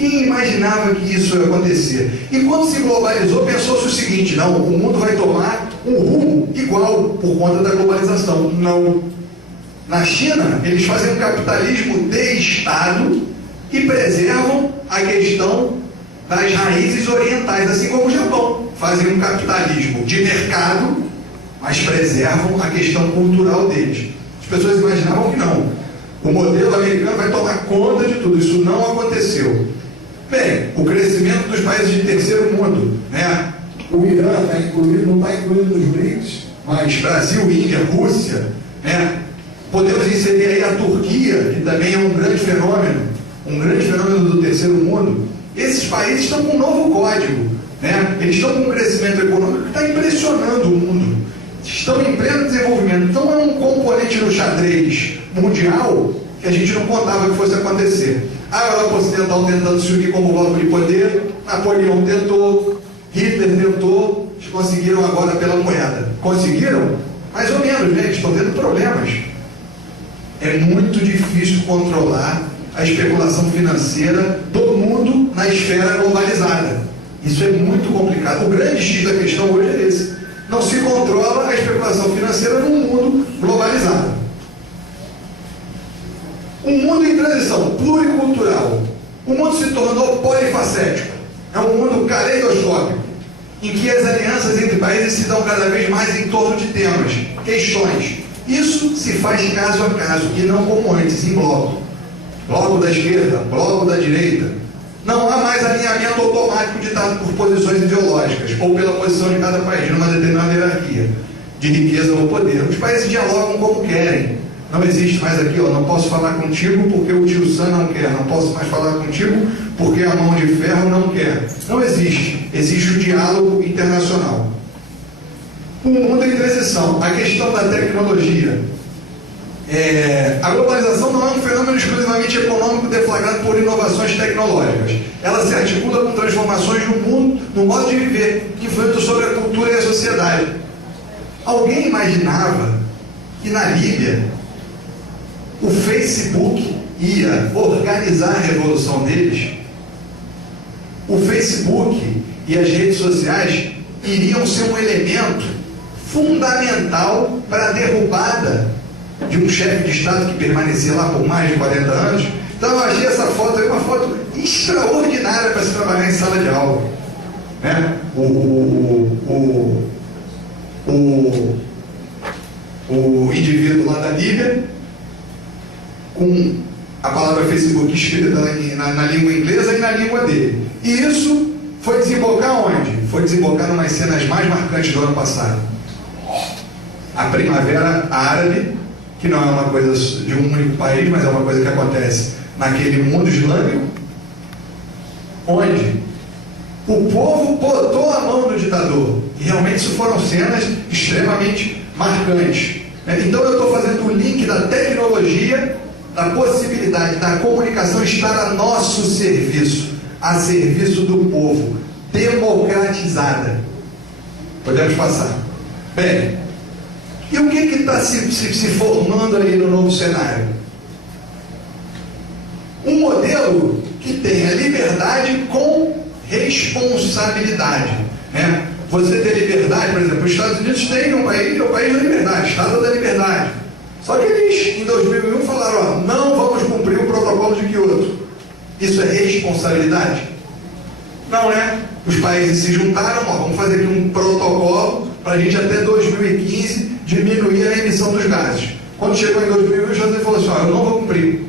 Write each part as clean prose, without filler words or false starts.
Quem imaginava que isso ia acontecer? E quando se globalizou, pensou-se o seguinte: não, o mundo vai tomar um rumo igual por conta da globalização. Não. Na China, eles fazem um capitalismo de Estado e preservam a questão das raízes orientais, assim como o Japão. Fazem um capitalismo de mercado, mas preservam a questão cultural deles. As pessoas imaginavam que não. O modelo americano vai tomar conta de tudo. Isso não aconteceu. Bem, o crescimento dos países de terceiro mundo, né? O Irã está incluído, não está incluído nos BRICS, mas Brasil, Índia, Rússia, né? Podemos inserir aí a Turquia, que também é um grande fenômeno do terceiro mundo. Esses países estão com um novo código, né? Eles estão com um crescimento econômico que está impressionando o mundo. Estão em pleno desenvolvimento. Então é um componente no xadrez mundial que a gente não contava que fosse acontecer. A Europa Ocidental tentando se unir como bloco de poder, Napoleão tentou, Hitler tentou, eles conseguiram agora pela moeda. Conseguiram? Mais ou menos, né? Eles estão tendo problemas. É muito difícil controlar a especulação financeira do mundo na esfera globalizada. Isso é muito complicado. O grande X da questão hoje é esse. Não se controla a especulação financeira num mundo globalizado. Um mundo em transição pluricultural. O mundo se tornou polifacético. É um mundo caleidoscópico, em que as alianças entre países se dão cada vez mais em torno de temas, questões. Isso se faz caso a caso, e não como antes, em bloco. Bloco da esquerda, bloco da direita. Não há mais alinhamento automático ditado por posições ideológicas, ou pela posição de cada país, numa determinada hierarquia de riqueza ou poder. Os países dialogam como querem. Não existe mais aqui, não posso falar contigo porque o tio Sam não quer, não posso mais falar contigo porque a mão de ferro não quer. Não existe. Existe o diálogo internacional. O mundo em transição. A questão da tecnologia. A globalização não é um fenômeno exclusivamente econômico deflagrado por inovações tecnológicas. Ela se articula com transformações no mundo, no modo de viver, influindo sobre a cultura e a sociedade. Alguém imaginava que na Líbia o Facebook ia organizar a revolução deles? O Facebook e as redes sociais iriam ser um elemento fundamental para a derrubada de um chefe de Estado que permanecia lá por mais de 40 anos. Então eu achei essa foto aí uma foto extraordinária para se trabalhar em sala de aula, né? O indivíduo lá da Líbia, com a palavra Facebook escrita na língua inglesa e na língua dele. E isso foi desembocar onde? Foi desembocar numa das cenas mais marcantes do ano passado. A Primavera Árabe, que não é uma coisa de um único país, mas é uma coisa que acontece naquele mundo islâmico, onde o povo botou a mão no ditador. E realmente isso foram cenas extremamente marcantes. Então eu estou fazendo o link da tecnologia, da possibilidade da comunicação estar a nosso serviço, a serviço do povo, democratizada. Podemos passar. Bem, e o que está se formando aí no novo cenário? Um modelo que tem a liberdade com responsabilidade, né? Você ter liberdade, por exemplo, os Estados Unidos têm um país da liberdade, Estado da liberdade. Só que eles, em 2001, falaram, não vamos cumprir o protocolo de Kyoto. Isso é responsabilidade? Não é. Os países se juntaram, vamos fazer aqui um protocolo para a gente até 2015 diminuir a emissão dos gases. Quando chegou em 2001, o José falou assim, eu não vou cumprir.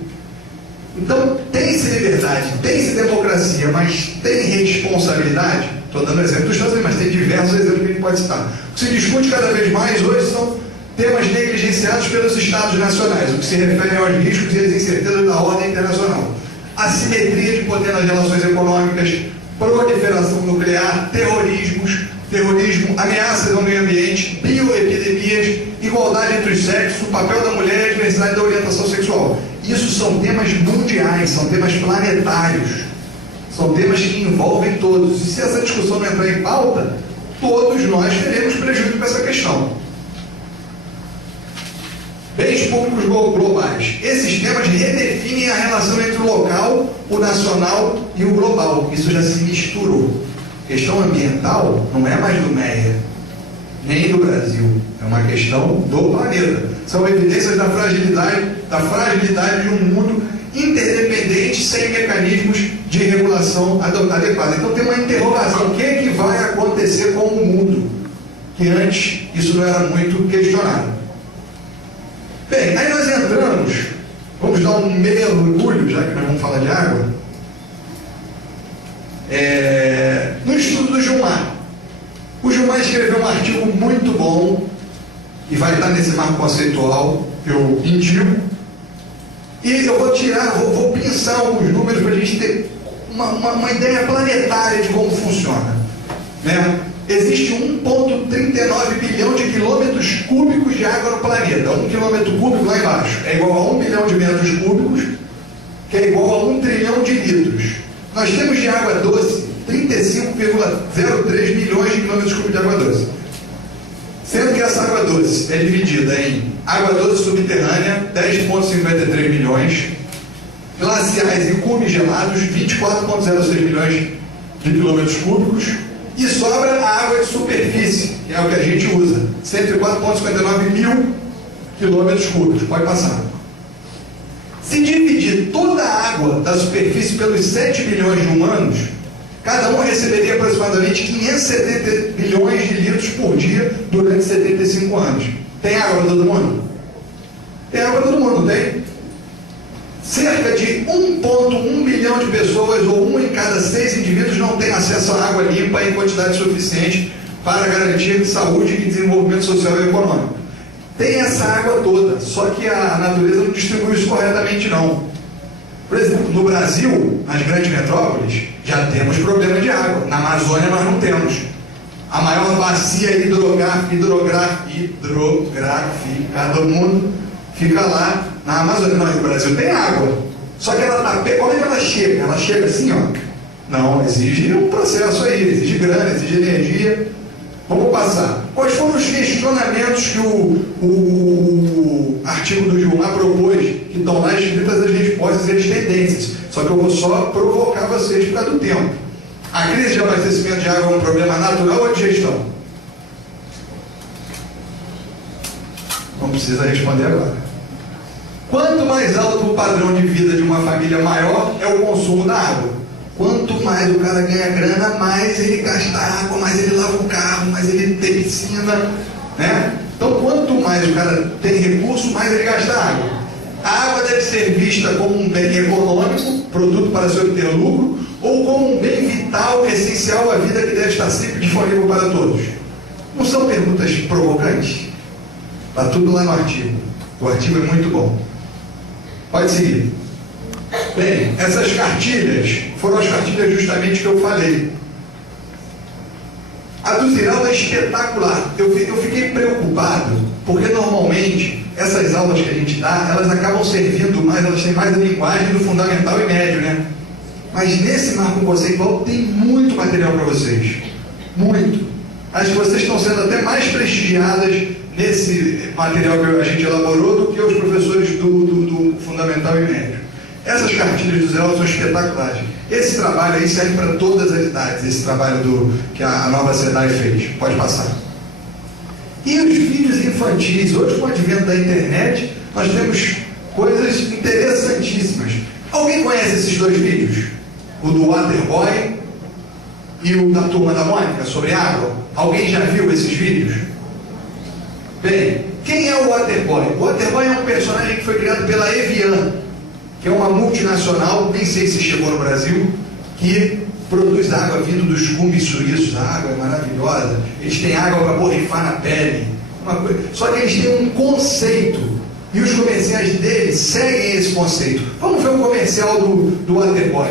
Então, tem-se liberdade, tem-se democracia, mas tem responsabilidade? Estou dando exemplo dos Estados Unidos, mas tem diversos exemplos que a gente pode citar. O que se discute cada vez mais hoje são temas negligenciados pelos Estados nacionais, o que se refere aos riscos e às incertezas da ordem internacional. Assimetria de poder nas relações econômicas, proliferação nuclear, terrorismo, ameaças ao meio ambiente, bioepidemias, igualdade entre os sexos, o papel da mulher e a diversidade da orientação sexual. Isso são temas mundiais, são temas planetários, são temas que envolvem todos. E se essa discussão não entrar em pauta, todos nós teremos prejuízo com essa questão. Bens públicos globais. Esses temas redefinem a relação entre o local, o nacional e o global. Isso já se misturou. Questão ambiental não é mais do MEA, nem do Brasil. É uma questão do planeta. São evidências da fragilidade de um mundo interdependente, sem mecanismos de regulação adequados. Então tem uma interrogação: o que é que vai acontecer com o mundo? Que antes isso não era muito questionado. Bem, aí nós entramos, vamos dar um mergulho, já que nós vamos falar de água, no estudo do Gilmar. O Gilmar escreveu um artigo muito bom, e vai estar nesse marco conceitual, eu indico, e eu vou pensar alguns números para a gente ter uma ideia planetária de como funciona, né? Existe 1,39 bilhão de quilômetros cúbicos de água no planeta. 1 quilômetro cúbico lá embaixo é igual a 1 bilhão de metros cúbicos, que é igual a 1 trilhão de litros. Nós temos de água doce 35,03 milhões de quilômetros cúbicos de água doce. Sendo que essa água doce é dividida em água doce subterrânea, 10,53 milhões, glaciais e cumes gelados, 24,06 milhões de quilômetros cúbicos, e sobra a água de superfície, que é o que a gente usa, 104,59 mil quilômetros cúbicos. Pode passar. Se dividir toda a água da superfície pelos 7 bilhões de humanos, cada um receberia aproximadamente 570 bilhões de litros por dia durante 75 anos. Tem água para todo mundo? Tem água para todo mundo, tem? Cerca de 1,1 bilhão de pessoas, ou 1 em cada 6 indivíduos, não tem acesso à água limpa em quantidade suficiente para garantir saúde e desenvolvimento social e econômico. Tem essa água toda, só que a natureza não distribui isso corretamente, não. Por exemplo, no Brasil, nas grandes metrópoles, já temos problema de água. Na Amazônia nós não temos. A maior bacia hidrográfica do mundo fica lá na Amazônia. Nós no Brasil tem água. Só que ela está... Como é que ela chega? Ela chega assim, ó. Não, exige um processo aí, exige grana, exige energia. Vamos passar. Quais foram os questionamentos que o artigo do Gilmar propôs, que estão lá escritas as respostas e as tendências? Só que eu vou só provocar vocês por causa do tempo. A crise de abastecimento de água é um problema natural ou de gestão? Não precisa responder agora. Quanto mais alto o padrão de vida de uma família, maior é o consumo da água. Quanto mais o cara ganha grana, mais ele gasta água, mais ele lava o carro, mais ele tem piscina, né? Então, quanto mais o cara tem recurso, mais ele gasta água. A água deve ser vista como um bem econômico, produto para se obter lucro, ou como um bem vital, essencial à vida, que deve estar sempre disponível para todos. Não são perguntas provocantes? Está tudo lá no artigo. O artigo é muito bom. Pode seguir. Bem, essas cartilhas foram as cartilhas justamente que eu falei. A do Ziral é espetacular. Eu fiquei preocupado, porque normalmente essas aulas que a gente dá, elas acabam servindo mais, elas têm mais a linguagem do fundamental e médio, né? Mas nesse marco conceitual tem muito material para vocês. Muito. Acho que vocês estão sendo até mais prestigiadas nesse material que a gente elaborou do que os professores do fundamental e médio. Essas cartilhas do Ziral são espetaculares. Esse trabalho aí serve para todas as idades, esse trabalho que a nova SEDAI fez. Pode passar. E os vídeos infantis, hoje com o advento da internet, nós temos coisas interessantíssimas. Alguém conhece esses dois vídeos? O do Waterboy e o da Turma da Mônica, sobre água? Alguém já viu esses vídeos? Bem, quem é o Waterboy? O Waterboy é um personagem que foi criado pela Evian, que é uma multinacional, nem sei se chegou no Brasil, que produz água vindo dos cumes suíços. A água é maravilhosa, eles têm água para borrifar na pele, só que eles têm um conceito, e os comerciais deles seguem esse conceito. Vamos ver um comercial do Waterboy.